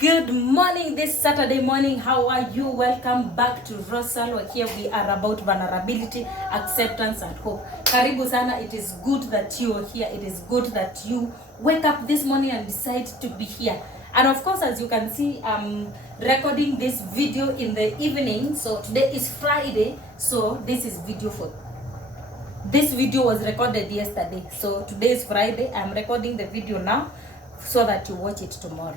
Good morning this Saturday morning. How are you? Welcome back to Rosalwa. Here we are about vulnerability, acceptance and hope. Karibu sana. It is good that you are here. It is good that you wake up this morning and decide to be here. And of course, as you can see, I'm recording this video in the evening. So today is Friday. So this is video for this video was recorded yesterday. So today is Friday. I'm recording the video now so that you watch it tomorrow.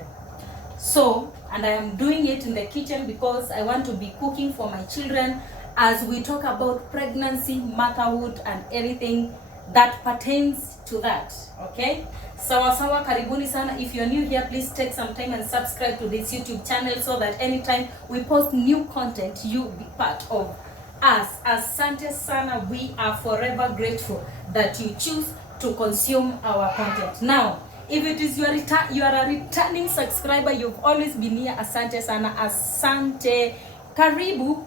So, and I am doing it in the kitchen because I want to be cooking for my children as we talk about pregnancy, motherhood, and everything that pertains to that. Okay? Sawa sawa, karibuni sana. If you're new here, please take some time and subscribe to this YouTube channel so that anytime we post new content, you'll be part of us. Asante sana. We are forever grateful that you choose to consume our content. Now, if it is you are a returning subscriber, you've always been here. Asante sana, asante, karibu,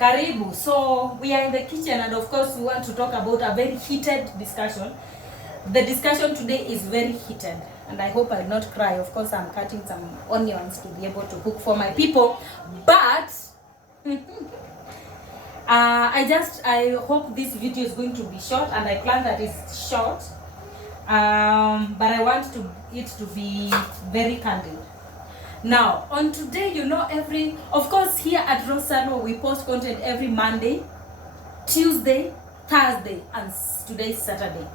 karibu. So we are in the kitchen, and of course we want to talk about a very heated discussion. The discussion today is very heated, and I hope I'll not cry. Of course, I'm cutting some onions to be able to cook for my people, but I hope this video is going to be short, and I plan that it's short. But I want it to be very candid. Now, on today, of course, here at Rosalwa, we post content every Monday, Tuesday, Thursday, and today's Saturday.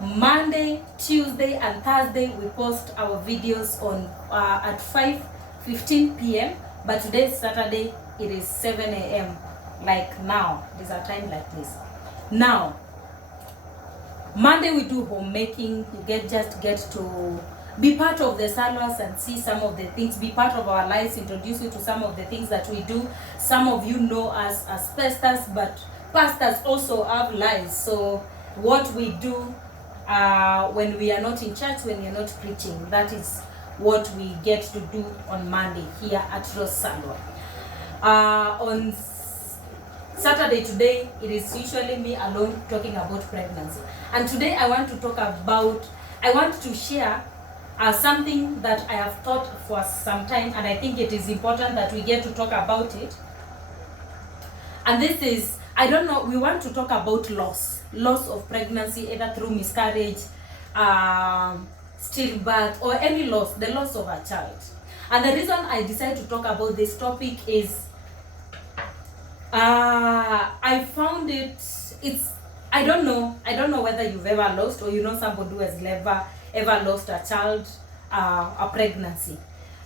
Monday, Tuesday, and Thursday, we post our videos on at 5:15 p.m. But today's Saturday, it is 7 a.m. Like now, there's a time like this. Now, Monday we do homemaking. You get to be part of the Salwas and see some of the things, be part of our lives, introduce you to some of the things that we do. Some of you know us as pastors, but pastors also have lives. So what we do when we are not in church, when we are not preaching, that is what we get to do on Monday here at Rosalwa. On Saturday today, it is usually me alone talking about pregnancy. And today I want to share something that I have thought for some time, and I think it is important that we get to talk about it. And this is, we want to talk about loss of pregnancy, either through miscarriage, stillbirth, or any loss, the loss of a child. And the reason I decided to talk about this topic is I found I don't know whether you've ever lost, or somebody who has ever lost a child, a pregnancy.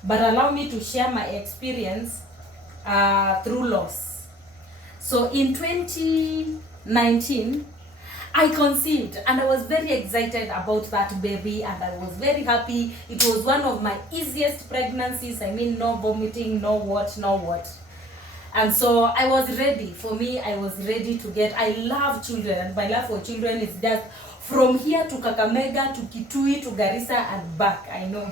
But allow me to share my experience through loss. So in 2019, I conceived, and I was very excited about that baby, and I was very happy. It was one of my easiest pregnancies. I mean, no vomiting, no what. And so I was ready. For me, I was ready to I love children, and my love for children is just from here to Kakamega, to Kitui, to Garissa, and back. I know.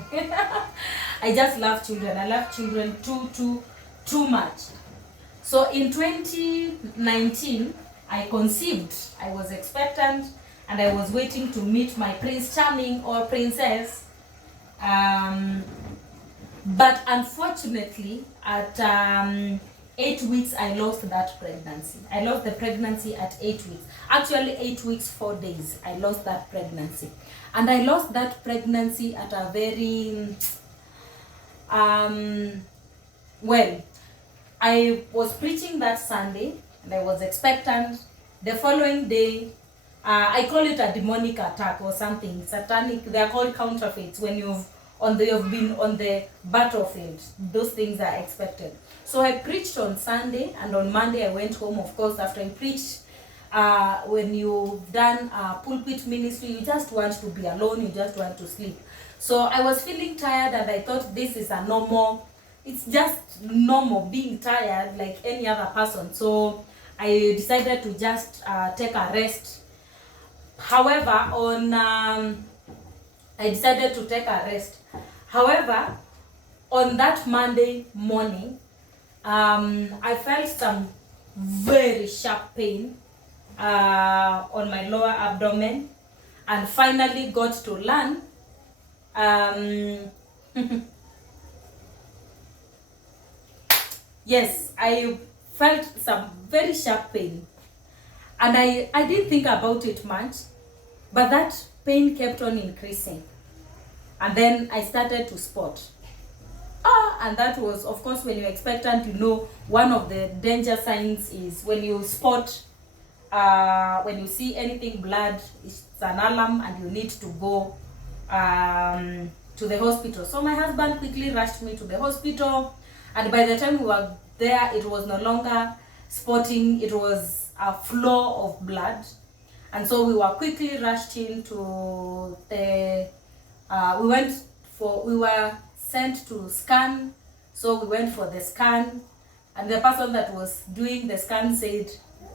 I just love children. I love children too much. So in 2019, I conceived. I was expectant, and I was waiting to meet my Prince Charming or Princess. But unfortunately, at 8 weeks, I lost that pregnancy. I lost the pregnancy at 8 weeks. Actually, 8 weeks, 4 days, I lost that pregnancy. And I lost that pregnancy at a very, well, I was preaching that Sunday, and I was expectant. The following day, I call it a demonic attack or something, satanic. They are called counterfeits when you've been on the battlefield. Those things are expected. So I preached on Sunday, and on Monday I went home. Of course, after I preached, when you've done pulpit ministry, you just want to be alone, you just want to sleep. So I was feeling tired, and I thought this is it's just normal being tired like any other person. So I decided to just take a rest. However, I decided to take a rest. However, on that Monday morning, I felt some very sharp pain on my lower abdomen, and finally got to learn yes, I felt some very sharp pain. And I didn't think about it much, but that pain kept on increasing. And then I started to spot. And that was, of course, when you're expectant, you know, one of the danger signs is when you spot, when you see anything blood, it's an alarm and you need to go to the hospital. So my husband quickly rushed me to the hospital, and by the time we were there, it was no longer spotting, it was a flow of blood. And so we were quickly rushed into the, we were sent to scan. So we went for the scan, and the person that was doing the scan said,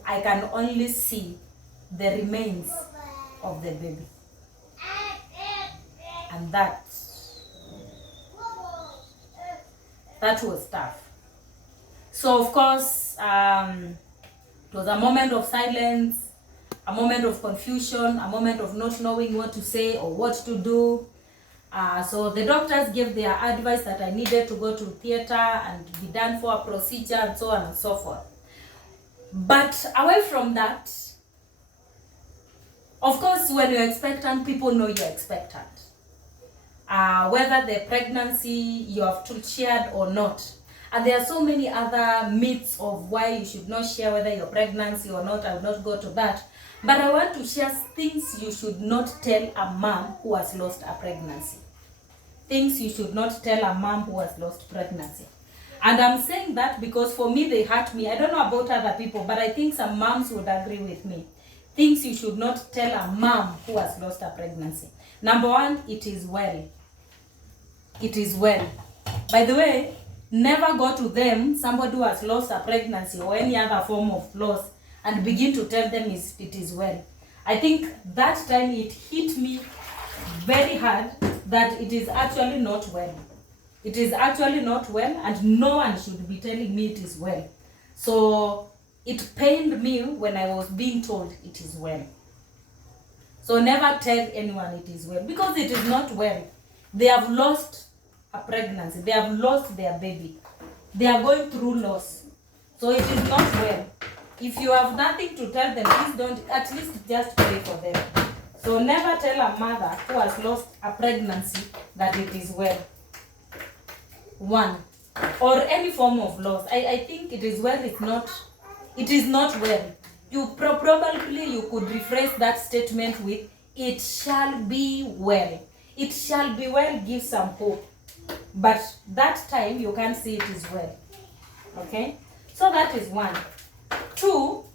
I can only see the remains of the baby. And that was tough. So of course, it was a moment of silence, a moment of confusion, a moment of not knowing what to say or what to do. So the doctors gave their advice that I needed to go to theater and be done for a procedure and so on and so forth. But away from that, of course, when you're expectant, people know you're expectant. Whether the pregnancy you have shared or not. And there are so many other myths of why you should not share whether you're pregnancy or not. I will not go to that. But I want to share things you should not tell a mom who has lost a pregnancy. Things you should not tell a mom who has lost pregnancy. And I'm saying that because for me, they hurt me. I don't know about other people, but I think some moms would agree with me. Things you should not tell a mom who has lost a pregnancy. Number one, it is well. It is well. By the way, never go to them, somebody who has lost a pregnancy or any other form of loss, and begin to tell them it is well. I think that time it hit me very hard that it is actually not well. It is actually not well, and no one should be telling me it is well. So it pained me when I was being told it is well. So never tell anyone it is well, because it is not well. They have lost a pregnancy. They have lost their baby. They are going through loss. So it is not well. If you have nothing to tell them, please don't, at least just pray for them. So never tell a mother who has lost a pregnancy that it is well. One, or any form of loss. I think it is well, it is not well. You probably you could rephrase that statement with, it shall be well. It shall be well, give some hope. But that time you can't see it is well. Okay? So that is one. Two,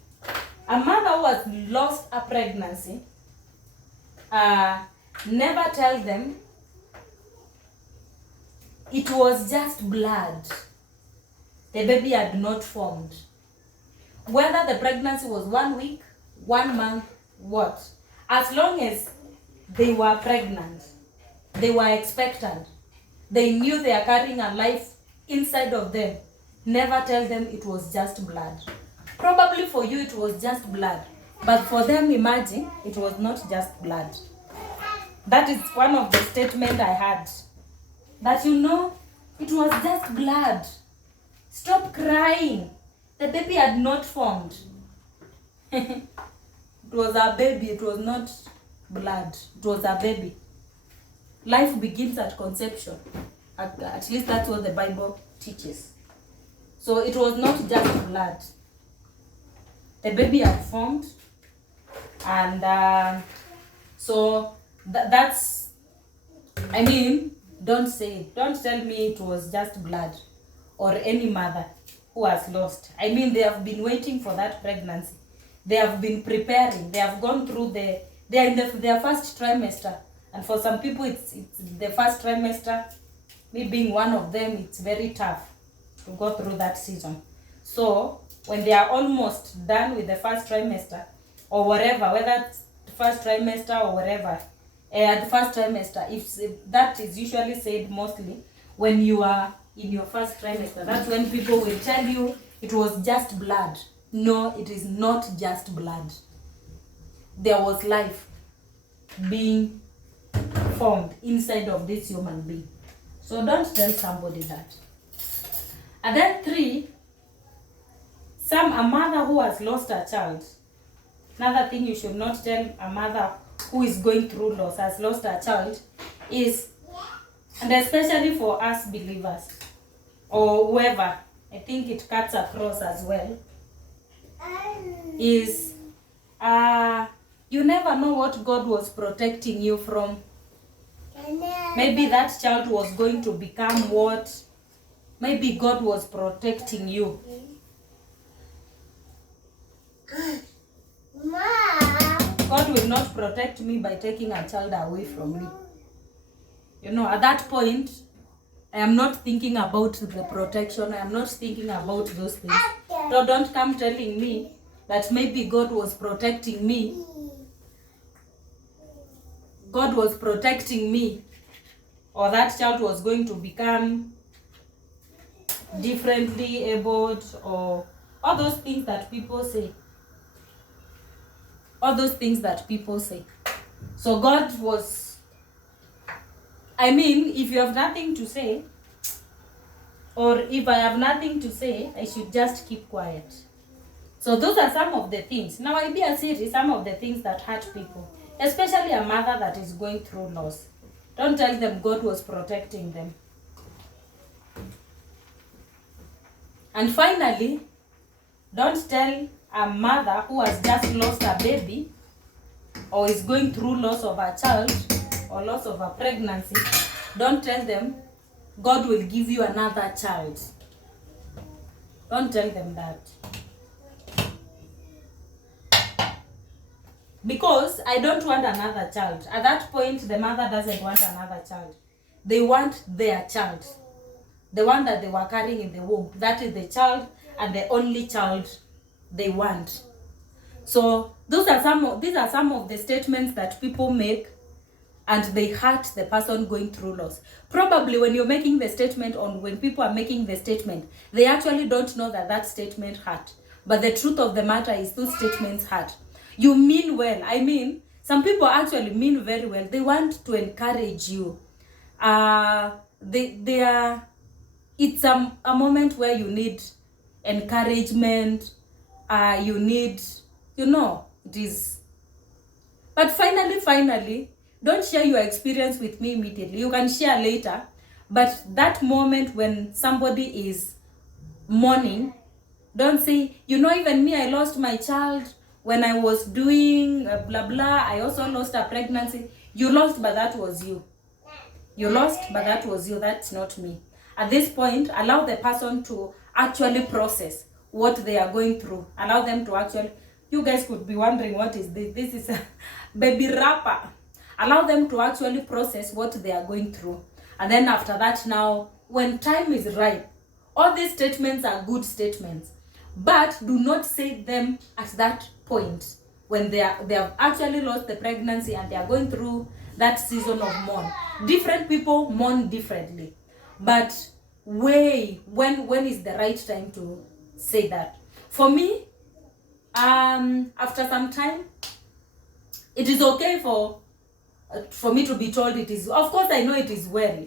a mother who has lost a pregnancy, never tell them it was just blood. The baby had not formed. Whether the pregnancy was 1 week, 1 month, what? As long as they were pregnant, they were expectant, they knew they are carrying a life inside of them, never tell them it was just blood. Probably for you it was just blood, but for them, imagine it was not just blood. That is one of the statements I had. That it was just blood. Stop crying. The baby had not formed. It was a baby, it was not blood. It was a baby. Life begins at conception. At least that's what the Bible teaches. So it was not just blood. The baby had formed. And so that's, I mean, don't tell me it was just blood, or any mother who has lost. I mean, they have been waiting for that pregnancy. They have been preparing. They have gone through they are in their first trimester. And for some people, it's the first trimester. Me being one of them, it's very tough to go through that season. So when they are almost done with the first trimester, or whatever, whether it's the first trimester or whatever, the first trimester, if that is usually said mostly when you are in your first trimester, that's when people will tell you it was just blood. No, it is not just blood. There was life being formed inside of this human being. So don't tell somebody that. And then 3, A mother who has lost a child, another thing you should not tell a mother who is going through loss, has lost a child, is, and especially for us believers or whoever, I think it cuts across as well, is you never know what God was protecting you from. Maybe that child was going to become what? Maybe God was protecting you. God will not protect me by taking a child away from me. You know, at that point, I am not thinking about the protection. I am not thinking about those things. So don't come telling me that maybe God was protecting me. God was protecting me, or that child was going to become differently abled, or all those things that people say. All those things that people say. So God was, I mean, if you have nothing to say, or if I have nothing to say, I should just keep quiet. So those are some of the things. Now I be a series, some of the things that hurt people, especially a mother that is going through loss. Don't tell them God was protecting them. And finally, don't tell a mother who has just lost a baby or is going through loss of a child or loss of a pregnancy, don't tell them God will give you another child. Don't tell them that. Because I don't want another child. At that point, the mother doesn't want another child. They want their child. The one that they were carrying in the womb. That is the child and the only child they want. So these are some of the statements that people make, and they hurt the person going through loss. Probably when you're making the statement, or when people are making the statement, they actually don't know that that statement hurt. But the truth of the matter is those statements hurt. You mean well. I mean, some people actually mean very well. They want to encourage you. It's a moment where you need encouragement. You need, it is. But finally, don't share your experience with me immediately. You can share later. But that moment when somebody is mourning, don't say, even me, I lost my child when I was doing blah, blah. I also lost a pregnancy. You lost, but that was you. You lost, but that was you. That's not me. At this point, allow the person to actually process what they are going through. Allow them to actually, you guys could be wondering, what is this? This is a baby rapper. Allow them to actually process what they are going through. And then after that, now, when time is right, all these statements are good statements. But do not say them at that point when they have actually lost the pregnancy and they are going through that season of mourn. Different people mourn differently. But when is the right time to say that? For me, after some time, it is okay for me to be told it is. Of course, I know it is well.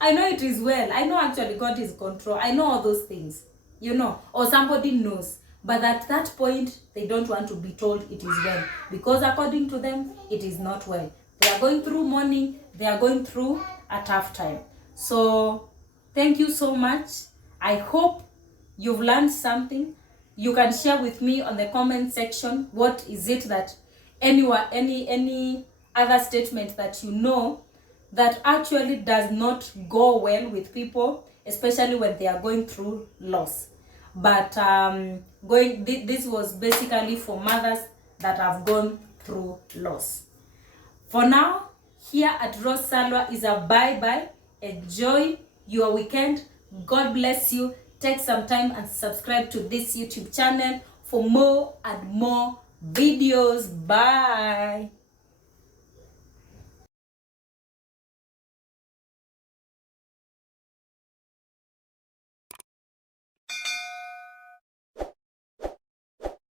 I know it is well. I know actually God is in control. I know all those things, or somebody knows. But at that point, they don't want to be told it is well, because according to them, it is not well. They are going through mourning. They are going through a tough time. So thank you so much. I hope you've learned something. You can share with me on the comment section what is it that any other statement that that actually does not go well with people, especially when they are going through loss. But this was basically for mothers that have gone through loss. For now, here at Rose Salwa is a bye-bye. Enjoy your weekend. God bless you. Take some time and subscribe to this YouTube channel for more and more videos. Bye.